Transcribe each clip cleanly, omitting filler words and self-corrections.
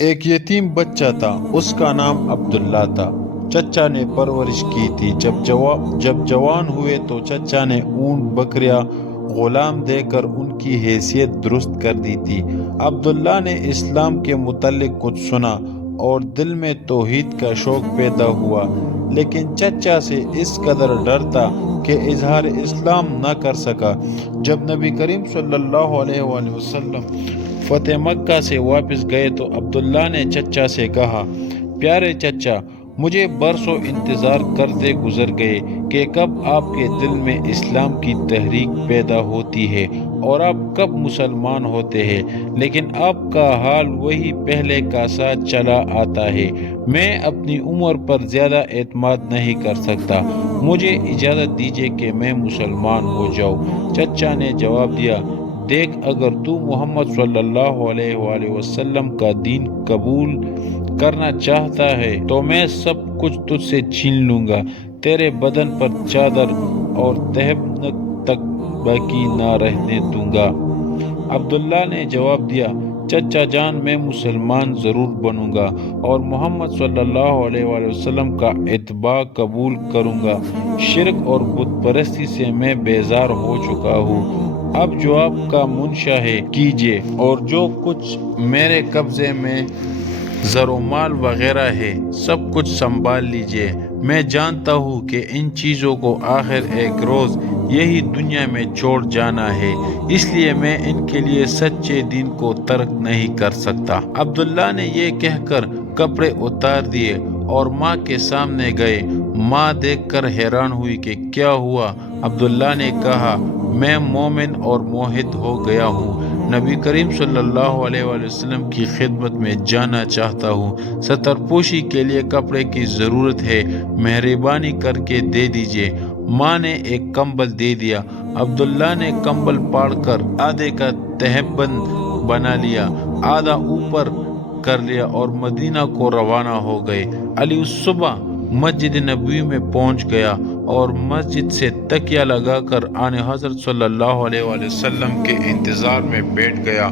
ایک یتیم بچہ تھا، اس کا نام عبداللہ تھا۔ چچا نے پرورش کی تھی۔ جب جوان ہوئے تو چچا نے اونٹ، بکریاں، غلام دے کر ان کی حیثیت درست کر دی تھی۔ عبداللہ نے اسلام کے متعلق کچھ سنا اور دل میں توحید کا شوق پیدا ہوا، لیکن چچا سے اس قدر ڈرتا کہ اظہار اسلام نہ کر سکا۔ جب نبی کریم صلی اللہ علیہ وآلہ وسلم فتح مکہ سے واپس گئے تو عبداللہ نے چچا سے کہا، پیارے چچا، مجھے برسوں انتظار کرتے گزر گئے کہ کب آپ کے دل میں اسلام کی تحریک پیدا ہوتی ہے اور آپ کب مسلمان ہوتے ہیں، لیکن آپ کا حال وہی پہلے کا سا چلا آتا ہے۔ میں اپنی عمر پر زیادہ اعتماد نہیں کر سکتا، مجھے اجازت دیجیے کہ میں مسلمان ہو جاؤں۔ چچا نے جواب دیا، دیکھ، اگر تو محمد صلی اللہ علیہ وآلہ وسلم کا دین قبول کرنا چاہتا ہے تو میں سب کچھ تجھ سے چھین لوں گا، تیرے بدن پر چادر اور تہبند تک باقی نہ رہنے دوں گا۔ عبداللہ نے جواب دیا، چچا جان، میں مسلمان ضرور بنوں گا اور محمد صلی اللہ علیہ وآلہ وسلم کا اتباع قبول کروں گا۔ شرک اور بت پرستی سے میں بیزار ہو چکا ہوں۔ اب جو آپ کا منشا ہے کیجیے، اور جو کچھ میرے قبضے میں زر و مال وغیرہ ہے سب کچھ سنبھال لیجیے۔ میں جانتا ہوں کہ ان چیزوں کو آخر ایک روز یہی دنیا میں چھوڑ جانا ہے، اس لیے میں ان کے لیے سچے دین کو ترک نہیں کر سکتا۔ عبداللہ نے یہ کہہ کر کپڑے اتار دیے اور ماں کے سامنے گئے۔ ماں دیکھ کر حیران ہوئی کہ کیا ہوا؟ عبداللہ نے کہا، میں مومن اور موحد ہو گیا ہوں، نبی کریم صلی اللہ علیہ وآلہ وسلم کی خدمت میں جانا چاہتا ہوں، ستر پوشی کے لیے کپڑے کی ضرورت ہے، مہربانی کر کے دے دیجیے۔ ماں نے ایک کمبل دے دیا۔ عبداللہ نے کمبل پاڑ کر آدھے کا تہبند بنا لیا، آدھا اوپر کر لیا اور مدینہ کو روانہ ہو گئے۔ علی صبح مسجد نبوی میں پہنچ گیا اور مسجد سے تکیہ لگا کر آن حضرت صلی اللہ علیہ وآلہ وسلم کے انتظار میں بیٹھ گیا۔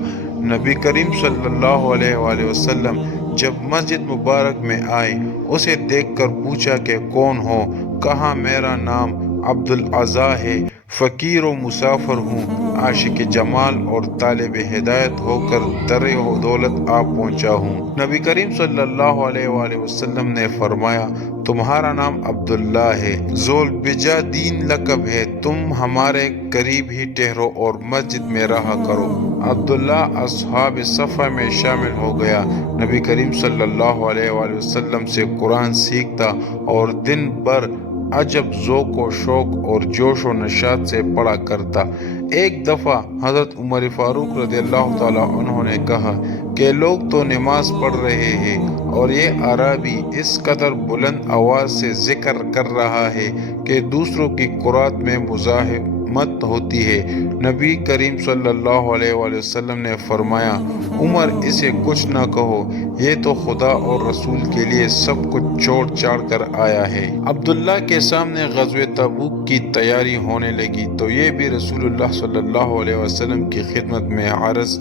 نبی کریم صلی اللہ علیہ وآلہ وسلم جب مسجد مبارک میں آئے، اسے دیکھ کر پوچھا کہ کون ہو؟ کہا، میرا نام عبدالاعضیٰ ہے، فقیر و مسافر ہوں، عاشق جمال اور طالب ہدایت ہو کر در دولت آ پہنچا ہوں۔ نبی کریم صلی اللہ علیہ وآلہ وسلم نے فرمایا، تمہارا نام عبداللہ ہے، ذوالبجا دین لقب ہے، تم ہمارے قریب ہی ٹھہرو اور مسجد میں رہا کرو۔ عبداللہ اصحاب صفہ میں شامل ہو گیا۔ نبی کریم صلی اللہ علیہ وآلہ وسلم سے قرآن سیکھتا اور دن بھر عجب ذوق و شوق اور جوش و نشاط سے پڑھا کرتا۔ ایک دفعہ حضرت عمر فاروق رضی اللہ تعالیٰ عنہ نے کہا کہ لوگ تو نماز پڑھ رہے ہیں اور یہ عربی اس قدر بلند آواز سے ذکر کر رہا ہے کہ دوسروں کی قرات میں مزاحمت ہوتی ہے۔ نبی کریم صلی اللہ علیہ وآلہ وسلم نے فرمایا، عمر، اسے کچھ نہ کہو، یہ تو خدا اور رسول کے لیے سب کچھ چھوڑ چھاڑ کر آیا ہے۔ عبداللہ کے سامنے غزوہ تبوک کی تیاری ہونے لگی تو یہ بھی رسول اللہ صلی اللہ علیہ وسلم کی خدمت میں عرض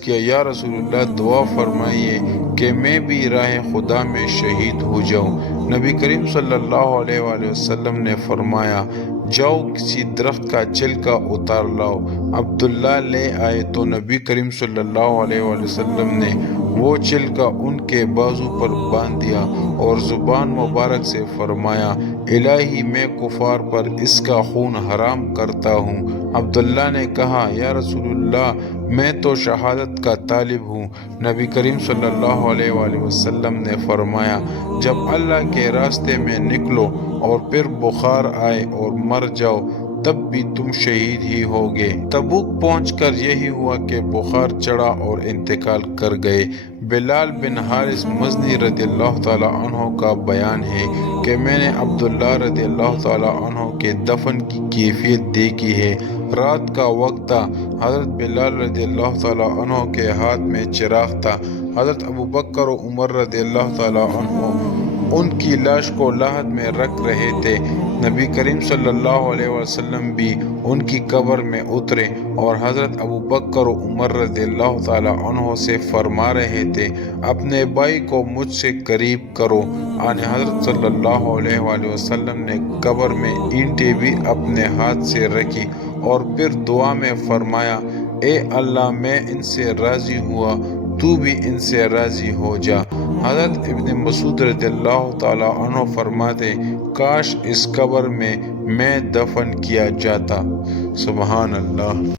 کیا، یا رسول اللہ، دعا فرمائیے کہ میں بھی راہ خدا میں شہید ہو جاؤں۔ نبی کریم صلی اللہ علیہ وآلہ وسلم نے فرمایا، جاؤ کسی درخت کا چھلکا اتار لاؤ۔ عبداللہ لے آئے تو نبی کریم صلی اللہ علیہ وآلہ وسلم نے وہ چھلکا ان کے بازو پر باندھ دیا اور زبان مبارک سے فرمایا، الہی، میں کفار پر اس کا خون حرام کرتا ہوں۔ عبداللہ نے کہا، یا رسول اللہ، میں تو شہادت کا طالب ہوں۔ نبی کریم صلی اللہ علیہ وآلہ وسلم نے فرمایا، جب اللہ کے راستے میں نکلو اور پھر بخار آئے اور مر جاؤ تب بھی تم شہید ہی ہوگے۔ تبوک پہنچ کر یہی ہوا کہ بخار چڑھا اور انتقال کر گئے۔ بلال بن حارث مزنی رضی اللہ تعالیٰ عنہ کا بیان ہے کہ میں نے عبداللہ رضی اللہ تعالیٰ عنہ کے دفن کی کیفیت دیکھی ہے۔ رات کا وقت تھا، حضرت بلال رضی اللہ تعالیٰ عنہ کے ہاتھ میں چراغ تھا، حضرت ابوبکر و عمر رضی اللہ تعالیٰ عنہ ان کی لاش کو لحد میں رکھ رہے تھے، نبی کریم صلی اللہ علیہ وسلم بھی ان کی قبر میں اترے اور حضرت ابو بکر و عمر رضی اللہ تعالیٰ عنہ سے فرما رہے تھے اپنے بھائی کو مجھ سے قریب کرو۔ آن حضرت صلی اللہ علیہ وآلہ وسلم نے قبر میں اینٹیں بھی اپنے ہاتھ سے رکھی اور پھر دعا میں فرمایا اے اللہ میں ان سے راضی ہوا، تو بھی ان سے راضی ہو جا۔ حضرت ابن مسعود رضی اللہ تعالیٰ عنہ فرماتے کاش اس قبر میں دفن کیا جاتا۔ سبحان اللہ۔